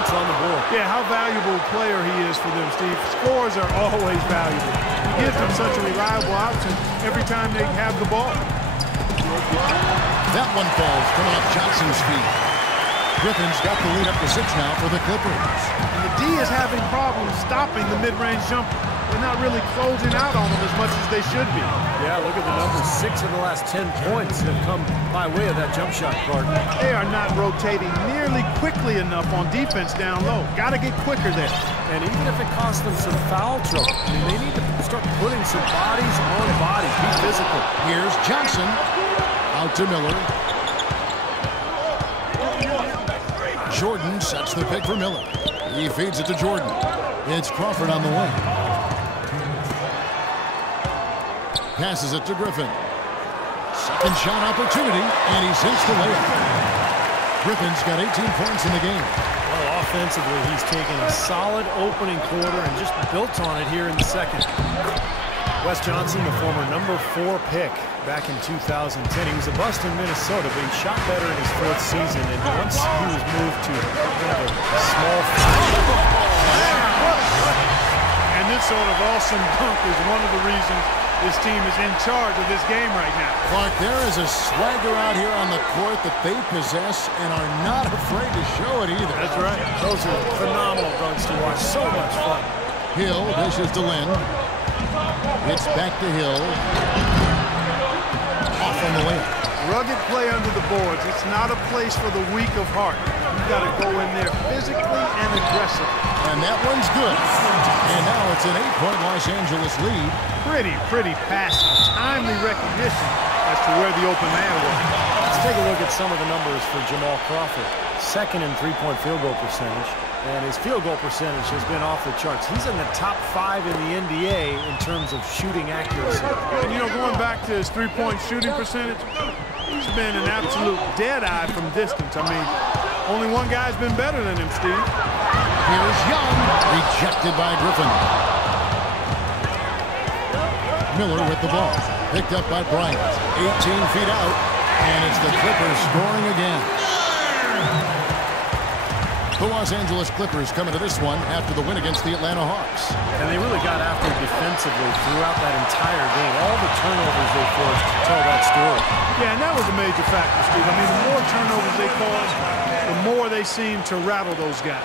points on the board. Yeah, how valuable a player he is for them, Steve. Scores are always valuable. He gives them such a reliable option every time they have the ball. That one falls coming off Johnson's feet. Griffin's got the lead up to 6 now for the Clippers. And the D is having problems stopping the mid-range jumper. They're not really closing out on them as much as they should be. Yeah, look at the numbers. 6 of the last 10 points have come by way of that jump shot, Carter. They are not rotating nearly quickly enough on defense down low. Got to get quicker there. And even if it costs them some foul trouble, I mean, they need to start putting some bodies on bodies. Be physical. Here's Johnson. Out to Miller. Jordan sets the pick for Miller. He feeds it to Jordan. It's Crawford on the wing. Passes it to Griffin. Second shot opportunity, and he sinks the layup. Griffin's got 18 points in the game. Well, offensively, he's taken a solid opening quarter and just built on it here in the second. Wes Johnson, the former #4 pick back in 2010. He was a bust in Minnesota, but he shot better in his 4th season. And once he was moved to kind of a small and this sort of awesome dunk is one of the reasons this team is in charge of this game right now. Clark, there is a swagger out here on the court that they possess and are not afraid to show it either. That's right. Those are phenomenal dunks to watch. So much fun. Hill dishes to Lynn. It's back to Hill. Off on the layup. Rugged play under the boards. It's not a place for the weak of heart. You got to go in there physically and aggressively. And that one's good. And now it's an 8-point Los Angeles lead. Pretty passive. Timely recognition as to where the open man was. Let's take a look at some of the numbers for Jamal Crawford. Second in three-point field goal percentage. And his field goal percentage has been off the charts. He's in the top 5 in the NBA in terms of shooting accuracy. And, you know, going back to his three-point shooting percentage, he's been an absolute dead-eye from distance. I mean, only one guy's been better than him, Steve. Here's Young, rejected by Griffin. Miller with the ball, picked up by Bryant. 18 feet out, and it's the Clippers scoring again. The Los Angeles Clippers come into this one after the win against the Atlanta Hawks. And they really got after it defensively throughout that entire game. All the turnovers they forced tell that story. Yeah, and that was a major factor, Steve. I mean, the more turnovers they cause, the more they seem to rattle those guys.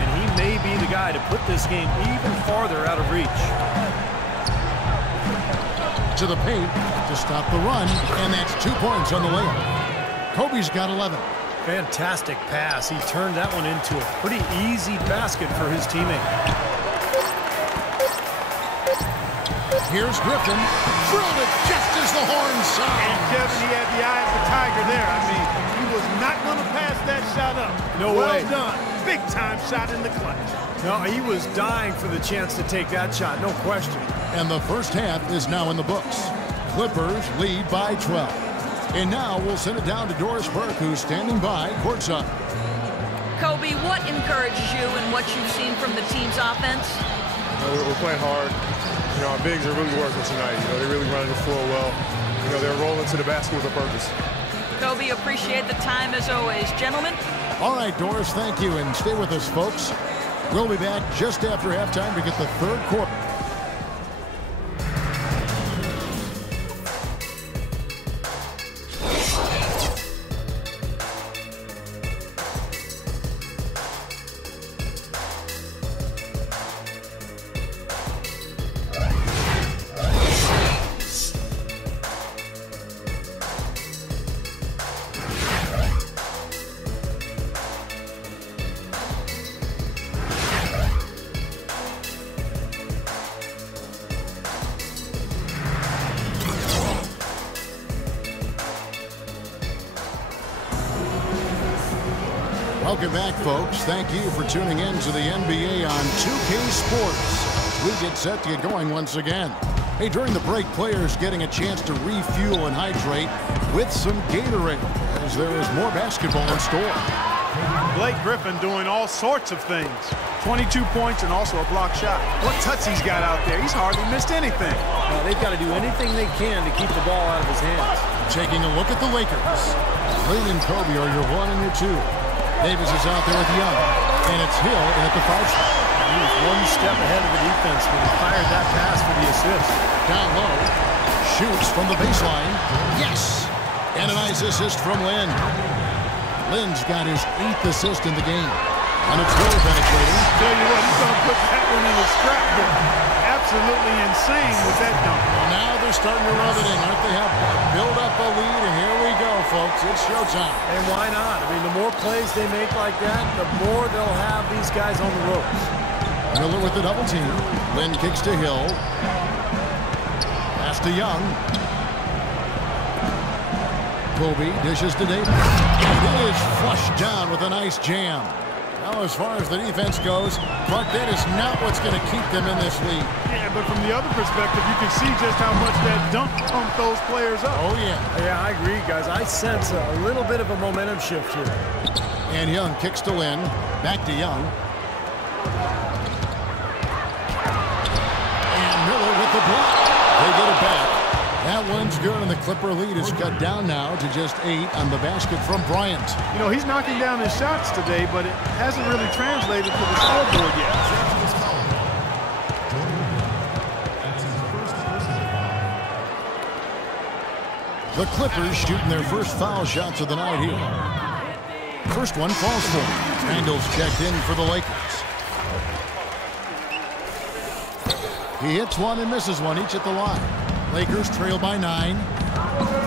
And he may be the guy to put this game even farther out of reach. To the paint to stop the run, and that's 2 points on the layup. Kobe's got 11. Fantastic pass. He turned that one into a pretty easy basket for his teammate. Here's Griffin. Drilled it just as the horn sounds. And Kevin, he had the eye of the tiger there. I mean, he was not going to pass that shot up. No way. Well done. Big-time shot in the clutch. No, he was dying for the chance to take that shot, no question. And the first half is now in the books. Clippers lead by 12. And now we'll send it down to Doris Burke, who's standing by courtside. Kobe, what encourages you in what you've seen from the team's offense? We're playing hard. You know, our bigs are really working tonight. You know, they're really running the floor well. You know, they're rolling to the basket with a purpose. Kobe, appreciate the time as always. Gentlemen? All right, Doris, thank you. And stay with us, folks. We'll be back just after halftime to get the third quarter. Welcome back, folks. Thank you for tuning in to the NBA on 2K Sports. We get set to get going once again. Hey, during the break, players getting a chance to refuel and hydrate with some Gatorade, as there is more basketball in store. Blake Griffin doing all sorts of things. 22 points and also a block shot. What touch he's got out there. He's hardly missed anything. They've got to do anything they can to keep the ball out of his hands. Taking a look at the Lakers. Lane and Kobe are your 1 and your 2. Davis is out there with Young. And it's Hill in at the 5 spot. He was one step ahead of the defense when he fired that pass for the assist. Down low. Shoots from the baseline. Yes! And a nice assist from Lynn. Lynn's got his 8th assist in the game. And it's Hill penetrating. Tell you what, he's going to put that one in the scrapbook. Absolutely insane with that dunk. Well, now they're starting to rub it in. Aren't they? Have build up a lead, and here we go, folks. It's showtime. And why not? I mean, the more plays they make like that, the more they'll have these guys on the ropes. Miller with the double team. Lynn kicks to Hill. Pass to Young. Kobe dishes to Davis. And it is flushed down with a nice jam. Now, as far as the defense goes, Clark, that is not what's going to keep them in this league. Yeah, but from the other perspective, you can see just how much that dunk pumped those players up. Oh, yeah. Yeah, I agree, guys. I sense a little bit of a momentum shift here. And Young kicks to Lynn. Back to Young. And Miller with the block. They get it back. That one's good, and the Clipper lead is cut down now to just 8 on the basket from Bryant. You know, he's knocking down his shots today, but it hasn't really translated to the scoreboard yet. The Clippers shooting their first foul shots of the night here. First one falls for him. Randall's checked in for the Lakers. He hits one and misses one, each at the line. Lakers trail by 9.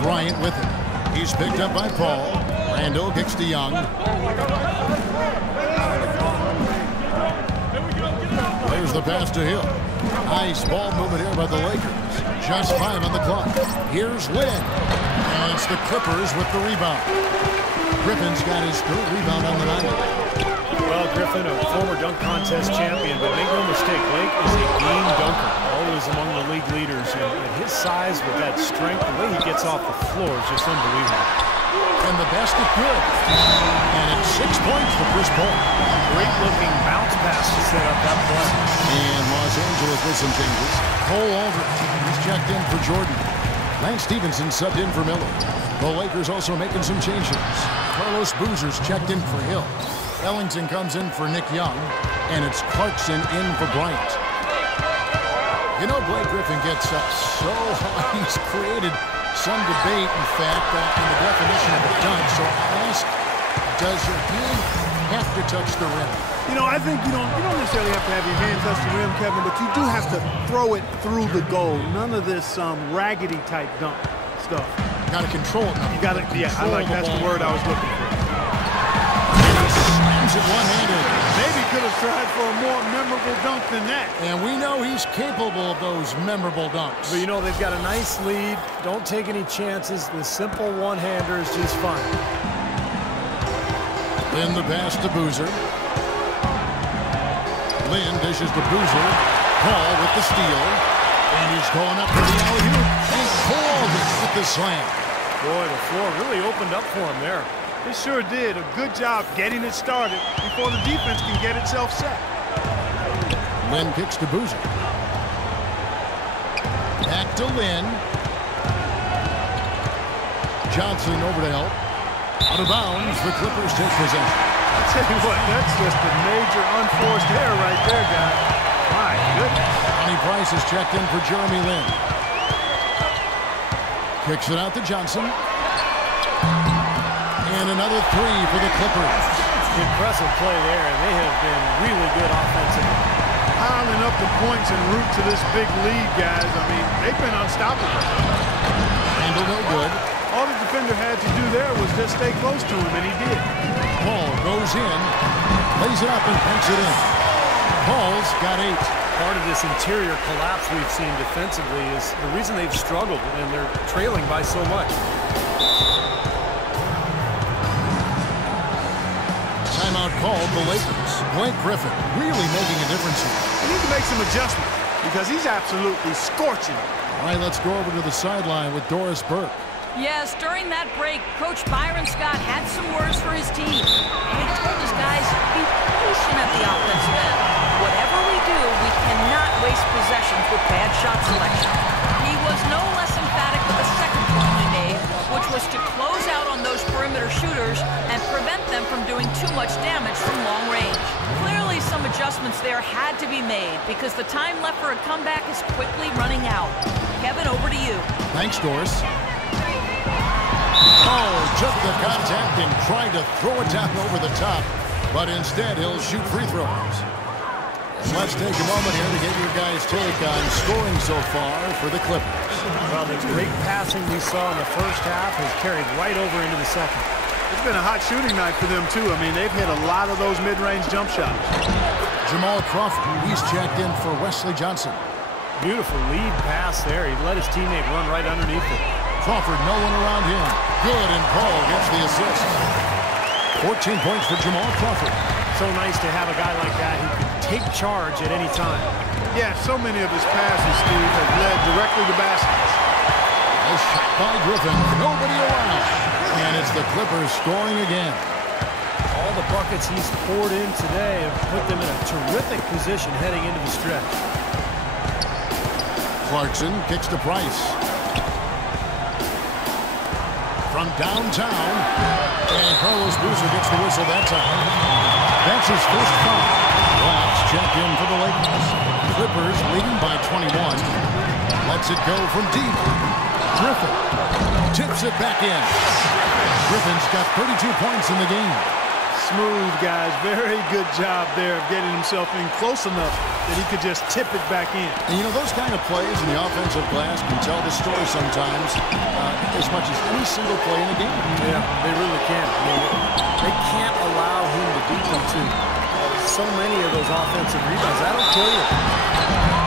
Bryant with him. He's picked up by Paul. Randall kicks to Young. There's the pass to Hill. Nice ball movement here by the Lakers. Just 5 on the clock. Here's Lynn. And it's the Clippers with the rebound. Griffin's got his 3rd rebound on the night. Well, Griffin, a former dunk contest champion, but make no mistake, Blake is a game dunker. Always among the league leaders. And his size with that strength, the way he gets off the floor is just unbelievable. And the basket good. And it's 6 points for Chris Paul. Great-looking bounce pass to set up that play. And Los Angeles with some changes. Cole Aldrich, he's checked in for Jordan. Lance Stevenson subbed in for Miller. The Lakers also making some changes. Carlos Boozer's checked in for Hill. Ellington comes in for Nick Young. And it's Clarkson in for Bryant. You know, Blake Griffin gets up so high. He's created some debate, in fact, on the definition of a dunk. So I ask, does your hand have to touch the rim? You know, I think you don't necessarily have to have your hand touch the rim, Kevin, but you do have to throw it through the goal. None of this raggedy type dunk stuff. Got to control it. You got to, yeah, that's the word I was looking for. He slams it one-handed. Maybe could have tried for a more memorable dunk than that. And we know he's capable of those memorable dunks. But, you know, they've got a nice lead. Don't take any chances. The simple one-hander is just fine. Then the pass to Boozer. Lynn dishes to Boozer. Paul with the steal. And he's going up for the alley-oop. And Paul with the slam. Boy, the floor really opened up for him there. It sure did. A good job getting it started before the defense can get itself set. Lynn kicks to Boozer. Back to Lynn. Johnson over to help. Out of bounds, the Clippers take possession. I'll tell you what, that's just a major unforced error right there, guys. My goodness. Johnny Price is checked in for Jeremy Lin. Kicks it out to Johnson. And another 3 for the Clippers. Impressive play there, and they have been really good offensively. Piling up the points en route to this big lead, guys. I mean, they've been unstoppable. Randall no good. All the defender had to do there was just stay close to him, and he did. Paul goes in, lays it up, and punks it in. Paul's got 8. Part of this interior collapse we've seen defensively is the reason they've struggled, and they're trailing by so much. Timeout called the Lakers. Blake Griffin really making a difference here. They need to make some adjustments because he's absolutely scorching. All right, let's go over to the sideline with Doris Burke. Yes, during that break, Coach Byron Scott had some words for his team. And he told his guys, be patient at the offensive end. Whatever we do, we cannot waste possessions with bad shot selection. He was no less emphatic with the second point he made, which was to close out on those perimeter shooters and prevent them from doing too much damage from long range. had to be made because the time left for a comeback is quickly running out. Kevin, over to you. Thanks, Doris. Oh, took the contact and tried to throw it down over the top, but instead he'll shoot free throws. Let's take a moment here to get your guys' take on scoring so far for the Clippers. Well, the great passing we saw in the first half has carried right over into the second. It's been a hot shooting night for them, too. I mean, they've hit a lot of those mid-range jump shots. Jamal Crawford, he's checked in for Wesley Johnson. Beautiful lead pass there. He let his teammate run right underneath it. Crawford, no one around him. Good, and Paul gets the assist. 14 points for Jamal Crawford. So nice to have a guy like that who can take charge at any time. Yeah, so many of his passes, Steve, have led directly to baskets. A shot by Griffin. Nobody around. And it's the Clippers scoring again. All the buckets he's poured in today have put them in a terrific position heading into the stretch. Clarkson kicks to Price. From downtown. And Carlos Boozer gets the whistle that time. That's his first foul. Blacks check in for the Lakers. Clippers leading by 21. Lets it go from deep. Griffin tips it back in. Griffin's got 32 points in the game. Smooth, guys. Very good job there of getting himself in close enough that he could just tip it back in. And, you know, those kind of plays in the offensive glass can tell the story sometimes as much as any single play in a game. Yeah, they really can. I mean, they can't allow him to beat them to so many of those offensive rebounds. That'll kill you.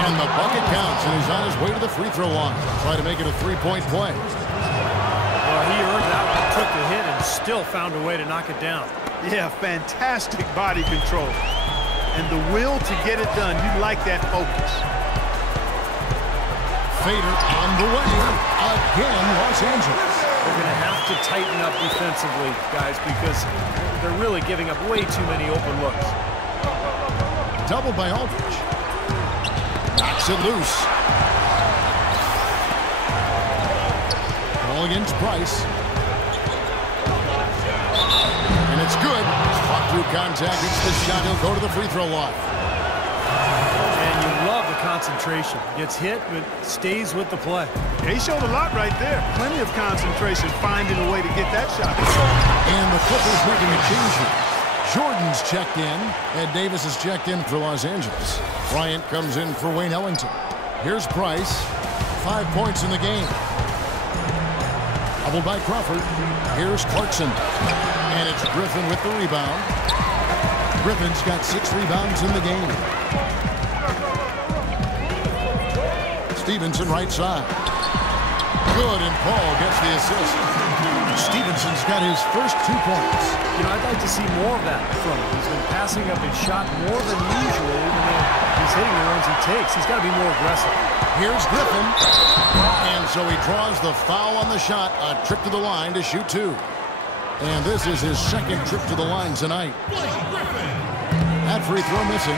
And the bucket counts, and he's on his way to the free throw line. Try to make it a three-point play. Well, he earned that one, took the hit, and still found a way to knock it down. Yeah, fantastic body control. And the will to get it done. You like that focus. Fader on the way. Again, Los Angeles. They're going to have to tighten up defensively, guys, because they're really giving up way too many open looks. Doubled by Aldridge. Knocks it loose. Ball against Price. And it's good. Fought through contact. It's the shot. He'll go to the free throw line. And you love the concentration. Gets hit, but stays with the play. Yeah, he showed a lot right there. Plenty of concentration, finding a way to get that shot. And the Clippers making a change here. Jordan's checked in. Ed Davis is checked in for Los Angeles. Bryant comes in for Wayne Ellington. Here's Price. 5 points in the game. Doubled by Crawford. Here's Clarkson. And it's Griffin with the rebound. Griffin's got 6 rebounds in the game. Stevenson right side. Good, and Paul gets the assist. Stevenson's got his first 2 points. You know, I'd like to see more of that from him. He's been passing up his shot more than usual, even though he's hitting the ones he takes. He's got to be more aggressive. Here's Griffin. And so he draws the foul on the shot. A trip to the line to shoot 2. And this is his second trip to the line tonight. That free throw missing.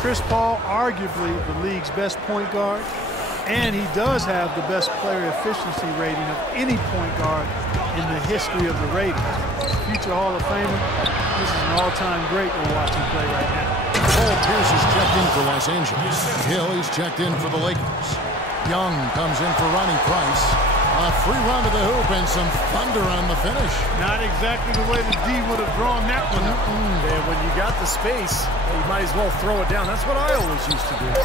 Chris Paul, arguably the league's best point guard, and he does have the best player efficiency rating of any point guard in the history of the ratings. Future Hall of Famer, this is an all-time great we're watching play right now. Paul Pierce is checked in for Los Angeles. Hill, he's checked in for the Lakers. Young comes in for Ronnie Price. A free run to the hoop and some thunder on the finish. Not exactly the way the D would have drawn that one up. And when you got the space, you might as well throw it down. That's what I always used to do. He's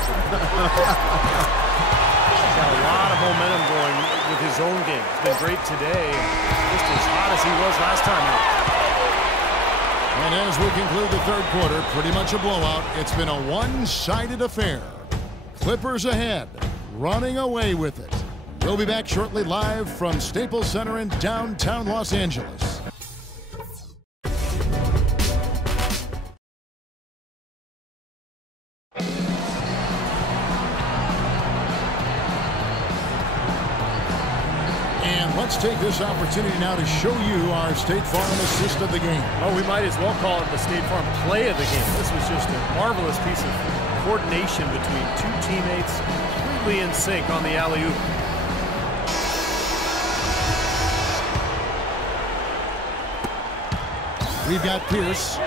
got a lot of momentum going with his own game. It's been great today, just as hot as he was last time out. And as we conclude the third quarter, pretty much a blowout. It's been a one-sided affair. Clippers ahead, running away with it. We'll be back shortly live from Staples Center in downtown Los Angeles. And let's take this opportunity now to show you our State Farm assist of the game. Oh, we might as well call it the State Farm play of the game. This was just a marvelous piece of coordination between 2 teammates, completely in sync on the alley-oop. We've got Pierce.